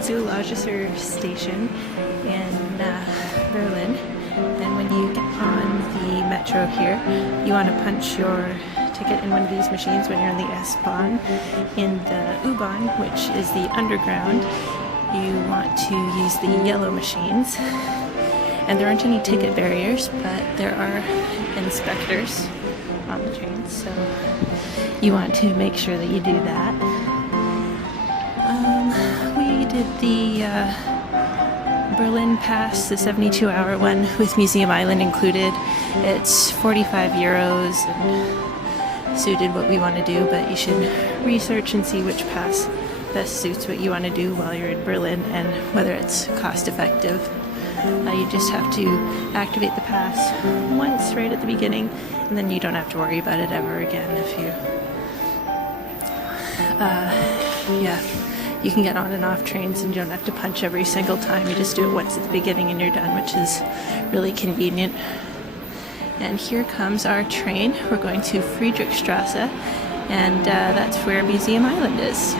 Zoologischer Station in Berlin, and when you get on the metro here, you want to punch your ticket in one of these machines when you're in the S-bahn. In the u-bahn, which is the underground, you want to use the yellow machines. And there aren't any ticket barriers, but there are inspectors on the trains, so you want to make sure that you do that. We did the Berlin Pass, the 72-hour one with Museum Island included. It's 45 euros and suited what we want to do, but you should research and see which pass best suits what you want to do while you're in Berlin and whether it's cost effective. You just have to activate the pass once right at the beginning, and then you don't have to worry about it ever again if you you can get on and off trains and you don't have to punch every single time. You just do it once at the beginning and you're done, which is really convenient. And here comes our train. We're going to Friedrichstrasse, and that's where Museum Island is.